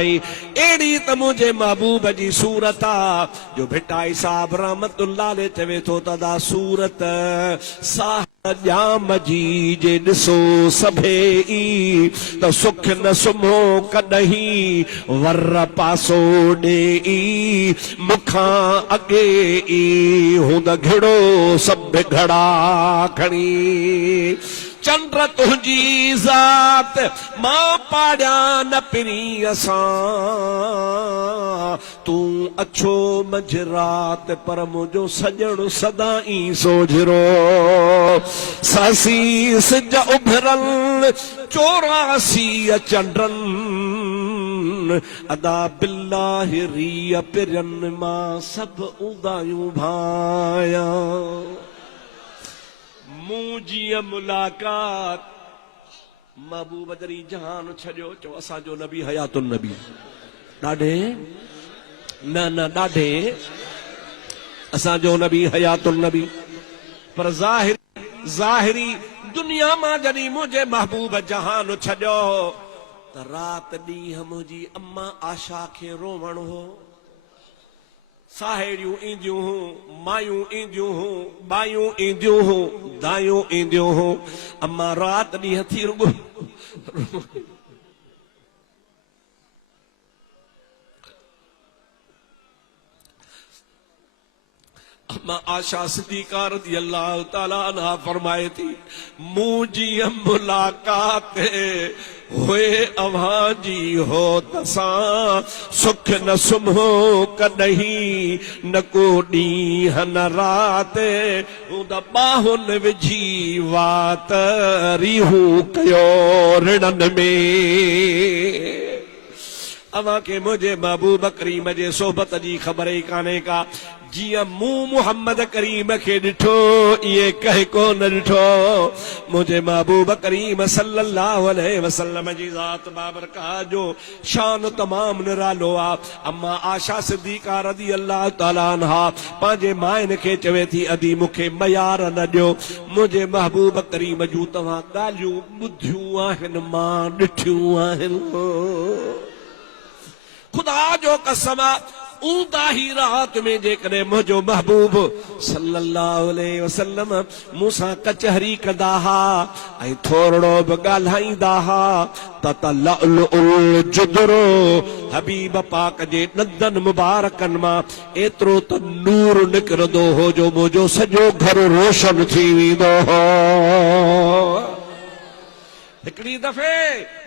एड़ी त मुझे महबूब जी सूरत आ जो भिटाई साहब रहमतुल्लाह अलैह चवे थो तदा सूरत साहब जी जे ॾिसो सभे ई त सुख न सुम्हो कॾहिं वर पासो ॾे मुखां अॻे ई हूंद घिड़ो सभु घड़ा खणी चंद्र तुंहिंजी ज़ात मां पाड़िया न पिरी असां तूं अछो मंझ रात पर मुंहिंजो सजण सदाई सोझरो सासी सिज उभरल 84 चंडन अदा बिल्लाहि रिय पिरन मां सभु उदायूं भाया मुझी मुलाकात महबूब दरी जहान छो चो असांजो नबी हयातुन नबी ॾाढे न ॾाढे असांजो नबी हयातुन नबी पर ज़ाहिरी दुनिया मां जॾहिं मुझे महबूब जहान छो त रात ॾींहं मुंहिंजी अम्मा आशा खे रोवण हो साहेड़ियूं ईंदियूं हूं मायूं ईंदियूं हूं बायूं ईंदियूं हूं दायूं ईंदियूं हूं अम्मा रात ॾींहं थी रुगो अम्मा आशा सिद्दीक़ा रज़ियल्लाहु ताला अन्हा फरमाए थी मुझी मुलाकात होए अव्हां जी हो तसां सुख न सुम्हो कॾहिं न को ॾींहं न रात हूंदा बाहुन विझी वात रीहूं कयो रिड़न में अवां के मुझे महबूब करीम जे सोबत जी ख़बर ई कान्हे का जिया मूं मोहम्मद करीम के ॾिठो ये कह को न ॾिठो मुझे महबूब करीम सल्लल्लाहु अलैहि वसल्लम जी ज़ात बाबरकात जो शान तमाम निरालो आ अम्मा आशा सिद्दीक़ा रज़ियल्लाहु ताला अन्हा पंहिंजे माइन खे चवे थी अदी मूंखे मयार न ॾियो मुझे महबूब करीम जूं तव्हां ॻाल्हियूं ॿुधियूं आहिनि मां ॾिठियूं आहिनि खुदा जो कसम ऊंदा ही रात में जेकॾहिं मुंहिंजो महबूब सल्लल्लाहु अलैहि वसल्लम मूंसां कचहरी कंदा हा ऐं थोरो बि ॻाल्हाईंदा हा ततलउल जुदरो हबीब पाक जे ॾंदनि मुबारकनि मां एतिरो त नूर निकिरंदो हो जो मुंहिंजो सॼो घर रोशन थी वेंदो हो हिकिड़ी दफ़े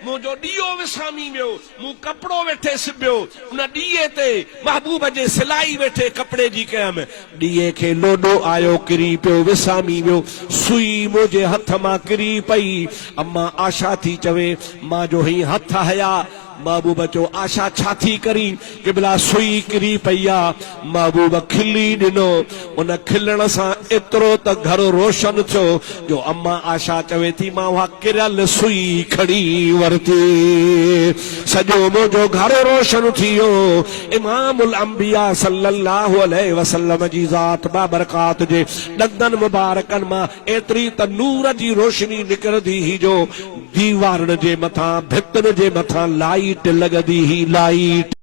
मुंहिंजो ॾीओ विसामी वियो मूं कपिड़ो वेठे सिबियो उन ॾीए ते महबूब जे सिलाई वेठे कपिड़े जी कयमि ॾीए खे लोॾो आयो किरी पियो विसामी वियो सुई मुंहिंजे हथ मां किरी पई अम्मा आशा थी चवे मां जो ही हथ हया महबूब चो आशा छा थी करी किबला सुई किरी पई आ महबूब खिली ॾिनो उन खिलण सां एतिरो त घर रोशन थियो जो अम्मा आशा चवे थी मां उहा किरियल सुई खणी वरिती सॼो मुंहिंजो घर रोशन थी वियो इमामुल अंबिया सल्लल्लाहु अलैहि वसल्लम जी ज़ात बाबरकात जे ॾंदनि मुबारकनि मां एतिरी त नूर जी रोशनी निकिरंदी ही जो दीवारनि जे मथां भितनि जे मथां लाइट लॻंदी ही लाइट